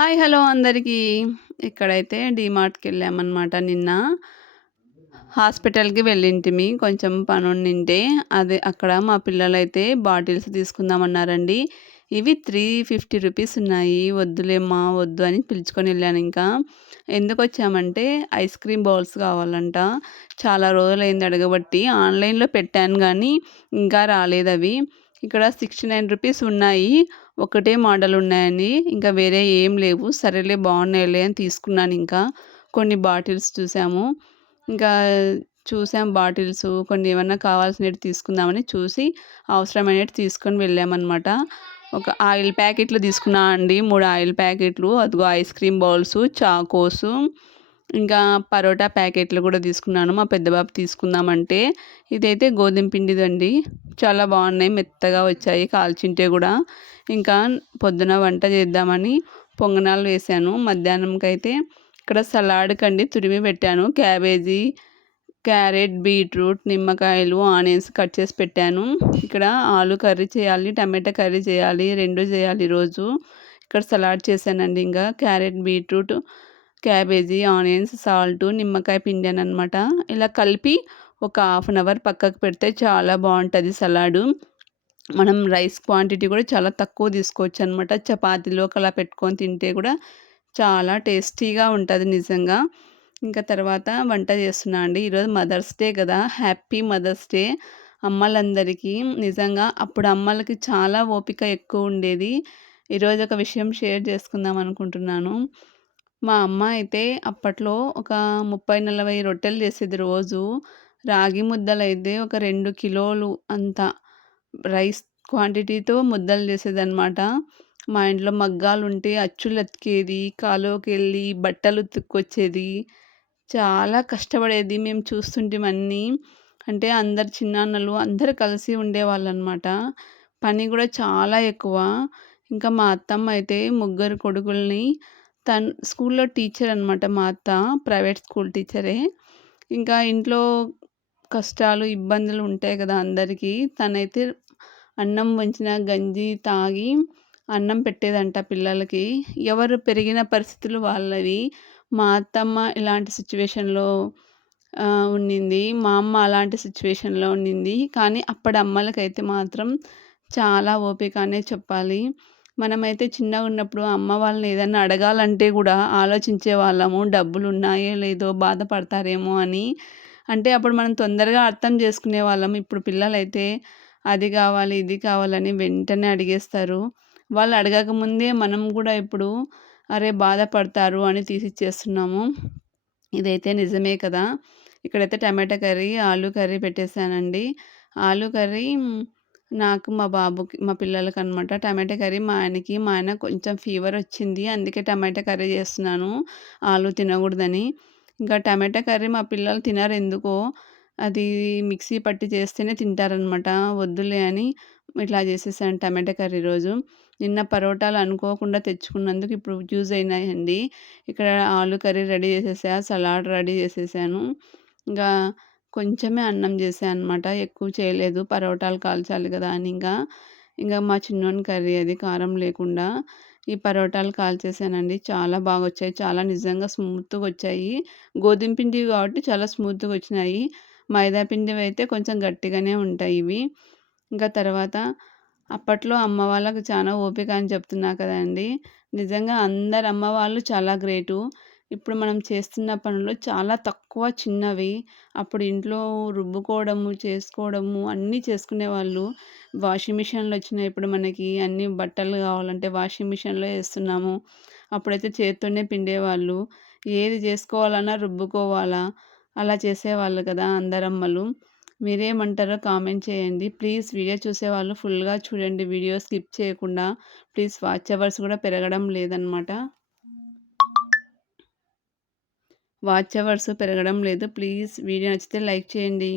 Hi hello అందరికీ. ఇక్కడైతే డీమార్ట్కి వెళ్ళామన్నమాట నిన్న. హాస్పిటల్కి వెళ్ళింటిమి కొంచెం పని ఉండింటే అదే అక్కడ మా పిల్లలైతే బాటిల్స్ తీసుకుందామన్నారండి. ఇవి త్రీ ఫిఫ్టీ రూపీస్ ఉన్నాయి. వద్దులేమ్మా వద్దు అని పిలుచుకొని వెళ్ళాను ఇంకా ఎందుకు వచ్చామంటే ఐస్ క్రీమ్ బౌల్స్ కావాలంట. చాలా రోజులైంది అడగబట్టి. ఆన్లైన్లో పెట్టాను కానీ ఇంకా రాలేదు అవి ఇక్కడ సిక్స్టీ నైన్ రూపీస్ ఉన్నాయి. ఒకటే మోడల్ ఉన్నాయని ఇంకా వేరే ఏం లేవు. సరేలే బాగున్నాయిలే అని తీసుకున్నాను ఇంకా. కొన్ని బాటిల్స్ చూసాము. ఇంకా చూసాం బాటిల్స్. కొన్ని ఏమన్నా కావాల్సినవి తీసుకుందామని చూసి అవసరమైనవి తీసుకొని వెళ్ళామన్నమాట. ఒక ఆయిల్ ప్యాకెట్లు తీసుకున్నా అండి. మూడు ఆయిల్ ప్యాకెట్లు. అదిగో ఐస్ క్రీమ్ బౌల్స్ చాకోసు. ఇంకా పరోటా ప్యాకెట్లు కూడా తీసుకున్నాను. మా పెద్ద బాబు తీసుకుందామంటే ఇదైతే గోధుమ పిండిదండి. చాలా బాగున్నాయి మెత్తగా వచ్చాయి కాల్చింటే కూడా. ఇంకా పొద్దున వంట చేద్దామని పొంగనాలు వేసాను. మధ్యాహ్నంకి అయితే ఇక్కడ సలాడ్ కండి తురిమి పెట్టాను. క్యాబేజీ క్యారెట్ బీట్రూట్ నిమ్మకాయలు ఆనియన్స్ కట్ చేసి పెట్టాను. ఇక్కడ ఆలు కర్రీ చేయాలి టమాటా కర్రీ చేయాలి రెండు చేయాలి ఈరోజు. ఇక్కడ సలాడ్ చేశానండి. ఇంకా carrot beetroot cabbage onions salt నిమ్మకాయ పిండాను అనమాట ఇలా కలిపి ఒక హాఫ్ అన్ అవర్ పక్కకు పెడితే చాలా బాగుంటుంది సలాడు. మనం రైస్ క్వాంటిటీ కూడా చాలా తక్కువ తీసుకోవచ్చు అనమాట చపాతీలో అలా పెట్టుకొని తింటే కూడా చాలా టేస్టీగా ఉంటుంది నిజంగా. ఇంకా తర్వాత వంట చేస్తున్నా అండి. ఈరోజు మదర్స్ డే కదా. Happy mother's day. అమ్మలందరికీ నిజంగా అప్పుడు అమ్మలకి చాలా ఓపిక ఎక్కువ ఉండేది. ఈరోజు ఒక విషయం షేర్ చేసుకుందాం అనుకుంటున్నాను. మా అమ్మ అయితే అప్పట్లో ఒక ముప్పై నలభై రొట్టెలు చేసేది రోజు. రాగి ముద్దలు అయితే ఒక రెండు కిలోలు అంత. రైస్ క్వాంటిటీతో ముద్దలు చేసేదన్నమాట. మా ఇంట్లో మగ్గాలు ఉంటే అచ్చులు అతికేది కాలువకి వెళ్ళి బట్టలు ఉతుక్కొచ్చేది. చాలా కష్టపడేది మేము చూస్తుంటామన్నీ అంటే అందరు చిన్నాన్నలు అందరు కలిసి ఉండేవాళ్ళు అనమాట పని కూడా చాలా ఎక్కువ. ఇంకా మా అత్తమ్మ అయితే ముగ్గురు కొడుకుల్ని తను స్కూల్లో టీచర్ అనమాట మా అత్త ప్రైవేట్ స్కూల్ టీచరే. ఇంకా ఇంట్లో కష్టాలు ఇబ్బందులు ఉంటాయి కదా అందరికీ. తనైతే అన్నం వంచిన గంజి తాగి అన్నం పెట్టేదంట పిల్లలకి. ఎవరు పెరిగిన పరిస్థితులు వాళ్ళవి. మా అత్తమ్మ ఇలాంటి సిచ్యువేషన్లో ఉండింది. మా అమ్మ అలాంటి సిచ్యువేషన్లో ఉండింది. కానీ అప్పటి అమ్మలకైతే మాత్రం చాలా ఓపిక అనే చెప్పాలి. మనమైతే చిన్నగా ఉన్నప్పుడు అమ్మ వాళ్ళని ఏదన్నా అడగాలంటే కూడా ఆలోచించే వాళ్ళము డబ్బులు ఉన్నాయో లేదో బాధపడతారేమో అని. అంటే అప్పుడు మనం తొందరగా అర్థం చేసుకునే వాళ్ళం. ఇప్పుడు పిల్లలైతే అది కావాలి ఇది కావాలని వెంటనే అడిగేస్తారు. వాళ్ళు అడగకముందే మనం కూడా ఇప్పుడు అరే బాధపడతారు అని తీసిచ్చేస్తున్నాము. ఇదైతే నిజమే కదా. ఇక్కడైతే టమాటా కర్రీ ఆలు కర్రీ పెట్టేశానండి. ఆలు కర్రీ నాకు మా బాబుకి మా పిల్లలకి అనమాట టమాటా కర్రీ మా ఆయనకి మా ఆయన కొంచెం ఫీవర్ వచ్చింది. అందుకే టమాటా కర్రీ చేస్తున్నాను. ఆలు తినకూడదని. ఇంకా టమాటా కర్రీ మా పిల్లలు తినరు ఎందుకో అది మిక్సీ పట్టి చేస్తేనే తింటారనమాట. వద్దులే అని ఇట్లా చేసేసాను టమాటా కర్రీ రోజు. నిన్న పరోటాలు అనుకోకుండా తెచ్చుకున్నందుకు ఇప్పుడు యూజ్ అయినాయండి. ఇక్కడ ఆలు కర్రీ రెడీ చేసేసా సలాడ్ రెడీ చేసేసాను. ఇంకా కొంచెమే అన్నం చేసాను అనమాట ఎక్కువ చేయలేదు. పరోటాలు కాల్చాలి కదా అని ఇంకా. ఇంకా మా చిన్నోని కర్రీ అది కారం లేకుండా ఈ పరోటాలు కాల్చేసానండి. చాలా బాగా వచ్చాయి చాలా నిజంగా స్మూత్గా వచ్చాయి గోధుమ పిండి కాబట్టి చాలా స్మూత్గా వచ్చినాయి మైదా పిండివి అయితే కొంచెం గట్టిగానే ఉంటాయి ఇవి. ఇంకా తర్వాత అప్పట్లో అమ్మ వాళ్ళకు చాలా ఓపిక అని చెప్తున్నా కదండి. నిజంగా అందరు అమ్మ వాళ్ళు చాలా గ్రేటు. ఇప్పుడు మనం చేస్తున్న పనులు చాలా తక్కువ చిన్నవి. అప్పుడు ఇంట్లో రుబ్బుకోవడము చేసుకోవడము అన్నీ చేసుకునే వాళ్ళు వాషింగ్ మిషన్లు వచ్చినాయి ఇప్పుడు మనకి అన్ని బట్టలు కావాలంటే వాషింగ్ మిషన్లో వేస్తున్నాము. అప్పుడైతే చేత్తోనే పిండేవాళ్ళు ఏది చేసుకోవాలన్నా రుబ్బుకోవాలా? అలా చేసేవాళ్ళు కదా అందరమ్మలు మీరేమంటారో కామెంట్ చేయండి. ప్లీజ్ వీడియో చూసేవాళ్ళు ఫుల్గా చూడండి. వీడియో స్కిప్ చేయకుండా ప్లీజ్ వాచ్ అవర్స్ కూడా పెరగడం లేదనమాట వాచ్ అవర్స్ పెరగడం లేదు. ప్లీజ్ వీడియో నచ్చితే లైక్ చేయండి.